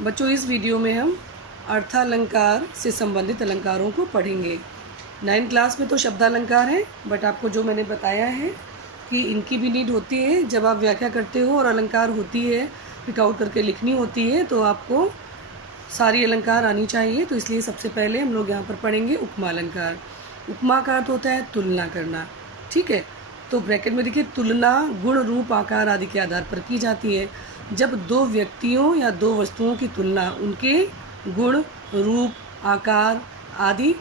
बच्चों, इस वीडियो में हम अर्थालंकार से संबंधित अलंकारों को पढ़ेंगे। 9th क्लास में तो शब्दालंकार है, बट आपको जो मैंने बताया है कि इनकी भी नीड होती है। जब आप व्याख्या करते हो और अलंकार होती है, पिक आउट करके लिखनी होती है, तो आपको सारी अलंकार आनी चाहिए। तो इसलिए सबसे पहले हम लोग यहाँ पर पढ़ेंगे उपमा अलंकार। उपमा का अर्थ होता है तुलना करना, ठीक है। तो ब्रैकेट में देखिए, तुलना गुण, रूप, आकार आदि के आधार पर की जाती है। जब दो व्यक्तियों या दो वस्तुओं की तुलना उनके गुण, रूप, आकार आदि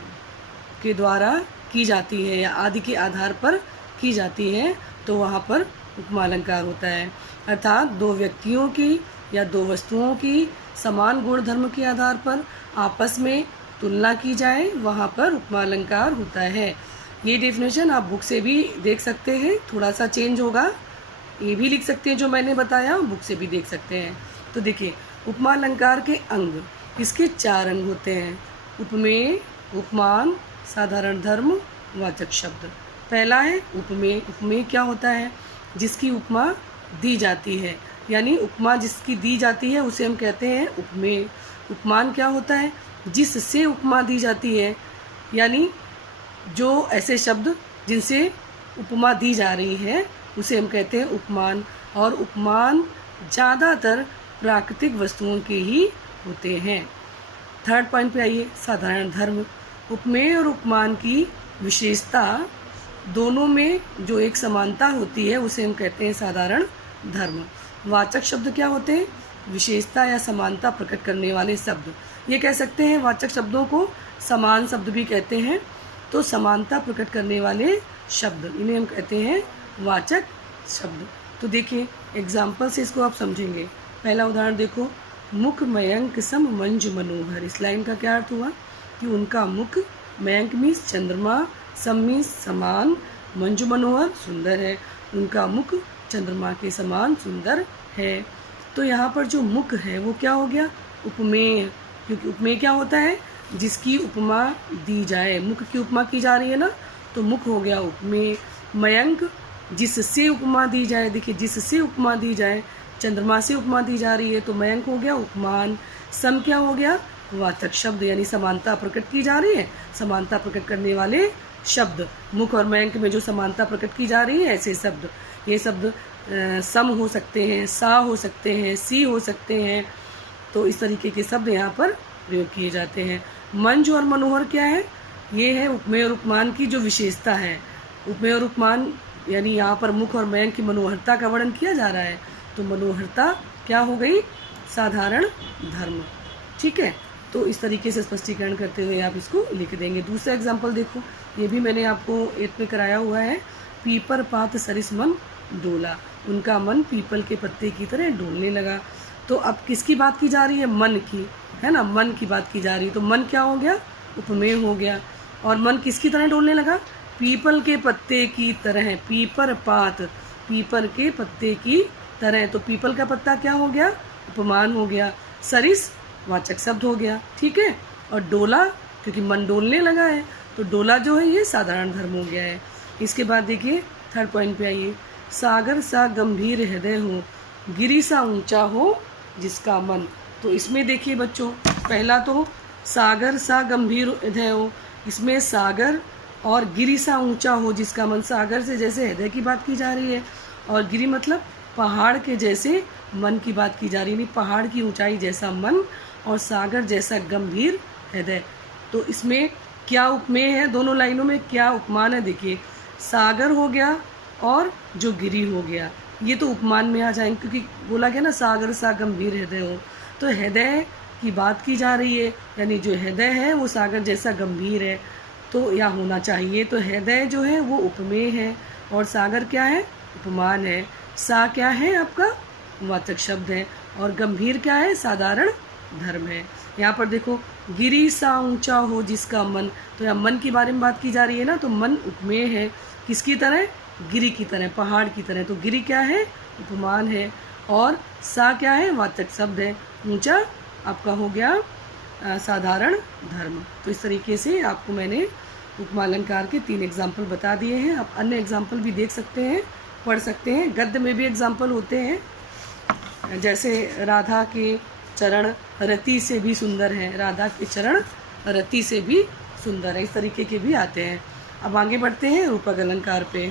के द्वारा की जाती है या आदि के आधार पर की जाती है, तो वहाँ पर उपमा अलंकार होता है। अर्थात दो व्यक्तियों की या दो वस्तुओं की समान गुण धर्म के आधार पर आपस में तुलना की जाए, वहाँ पर उपमा अलंकार होता है। ये डेफिनेशन आप बुक से भी देख सकते हैं, थोड़ा सा चेंज होगा। ये भी लिख सकते हैं जो मैंने बताया, बुक से भी देख सकते हैं। तो देखिए, उपमा अलंकार के अंग, इसके 4 अंग होते हैं: उपमेय, उपमान, साधारण धर्म, वाचक शब्द। पहला है उपमेय। उपमेय क्या होता है? जिसकी उपमा दी जाती है, यानी उपमा जिसकी दी जाती है उसे हम कहते हैं उपमेय। उपमान क्या होता है? जिससे उपमा दी जाती है, यानी जो ऐसे शब्द जिनसे उपमा दी जा रही है उसे हम कहते हैं उपमान। और उपमान ज़्यादातर प्राकृतिक वस्तुओं के ही होते हैं। 3rd पॉइंट पे आइए, साधारण धर्म। उपमेय और उपमान की विशेषता दोनों में जो एक समानता होती है उसे हम कहते हैं साधारण धर्म। वाचक शब्द क्या होते हैं? विशेषता या समानता प्रकट करने वाले शब्द। ये कह सकते हैं वाचक शब्दों को समान शब्द भी कहते हैं। तो समानता प्रकट करने वाले शब्द, इन्हें हम कहते हैं वाचक शब्द। तो देखिए, एग्जाम्पल से इसको आप समझेंगे। पहला उदाहरण देखो, मुख मयंक सम मंजु मनोहर। इस लाइन का क्या अर्थ हुआ कि उनका मुख, मयंक मीन्स चंद्रमा, सम मीन्स समान, मंजु मनोहर सुंदर है। उनका मुख चंद्रमा के समान सुंदर है। तो यहाँ पर जो मुख है वो क्या हो गया? उपमेय। क्योंकि उपमेय क्या होता है? जिसकी उपमा दी जाए। मुख की उपमा की जा रही है ना, तो मुख हो गया उपमेय। मयंक, जिससे उपमा दी जाए। देखिए, जिससे उपमा दी जाए, चंद्रमा से उपमा दी जा रही है, तो मयंक हो गया उपमान। सम क्या हो गया? वाचक शब्द, यानी समानता प्रकट की जा रही है, समानता प्रकट करने वाले शब्द। मुख और मयंक में जो समानता प्रकट की जा रही है, ऐसे शब्द। ये शब्द सम हो सकते हैं, सा हो सकते हैं, सी हो सकते हैं। तो इस तरीके के शब्द यहाँ पर प्रयोग किए जाते हैं। मंजु और मनोहर क्या है? ये है उपमेय और उपमान की जो विशेषता है। उपमेय और उपमान यानी यहाँ पर मुख और मयंक की मनोहरता का वर्णन किया जा रहा है, तो मनोहरता क्या हो गई? साधारण धर्म, ठीक है। तो इस तरीके से स्पष्टीकरण करते हुए आप इसको लिख देंगे। दूसरा एग्जाम्पल देखो, ये भी मैंने आपको 8th में कराया हुआ है। पीपर पात सरिस मन डोला। उनका मन पीपल के पत्ते की तरह डोलने लगा। तो अब किसकी बात की जा रही है? मन की, है ना, मन की बात की जा रही है। तो मन क्या हो गया? उपमेय हो गया। और मन किसकी तरह डोलने लगा? पीपल के पत्ते की तरह। पीपर पात, पीपल के पत्ते की तरह। तो पीपल का पत्ता क्या हो गया? उपमान हो गया। सरिस वाचक शब्द हो गया, ठीक है। और डोला, क्योंकि मन डोलने लगा है, तो डोला जो है ये साधारण धर्म हो गया है। इसके बाद देखिए 3rd पॉइंट पे आइए, सागर सा गंभीर हृदय हो, गिरी सा ऊंचा हो जिसका मन। तो इसमें देखिए बच्चों, पहला तो सागर सा गंभीर हृदय हो, इसमें सागर और गिरी सा ऊंचा हो जिसका मन। सागर से जैसे हृदय की बात की जा रही है, और गिरी मतलब पहाड़ के जैसे मन की बात की जा रही है, पहाड़ की ऊंचाई जैसा मन और सागर जैसा गंभीर हृदय। तो इसमें क्या उपमेय है? दोनों लाइनों में क्या उपमान है? देखिए, सागर हो गया और जो गिरी हो गया, ये तो उपमान में आ जाएंगे, क्योंकि बोला गया ना सागर सा गंभीर हृदय हो। तो हृदय की बात की जा रही है, यानी जो हृदय है वो सागर जैसा गंभीर है, तो या होना चाहिए। तो हृदय जो है वो उपमेय है, और सागर क्या है? उपमान है। सा क्या है? आपका वाचक शब्द है। और गंभीर क्या है? साधारण धर्म है। यहाँ पर देखो, गिरी सा ऊंचा हो जिसका मन। तो यहाँ मन के बारे में बात की जा रही है ना, तो मन उपमेय है। किसकी तरह? गिरी की तरह, पहाड़ की तरह। तो गिरी क्या है? उपमान है। और सा क्या है? वाचक शब्द है। ऊंचा आपका हो गया साधारण धर्म। तो इस तरीके से आपको मैंने उपमा अलंकार के 3 एग्जाम्पल बता दिए हैं। आप अन्य एग्जाम्पल भी देख सकते हैं, पढ़ सकते हैं। गद्य में भी एग्जाम्पल होते हैं, जैसे राधा के चरण रति से भी सुंदर हैं, राधा के चरण रति से भी सुंदर है, इस तरीके के भी आते हैं। अब आगे बढ़ते हैं रूपक अलंकार पे।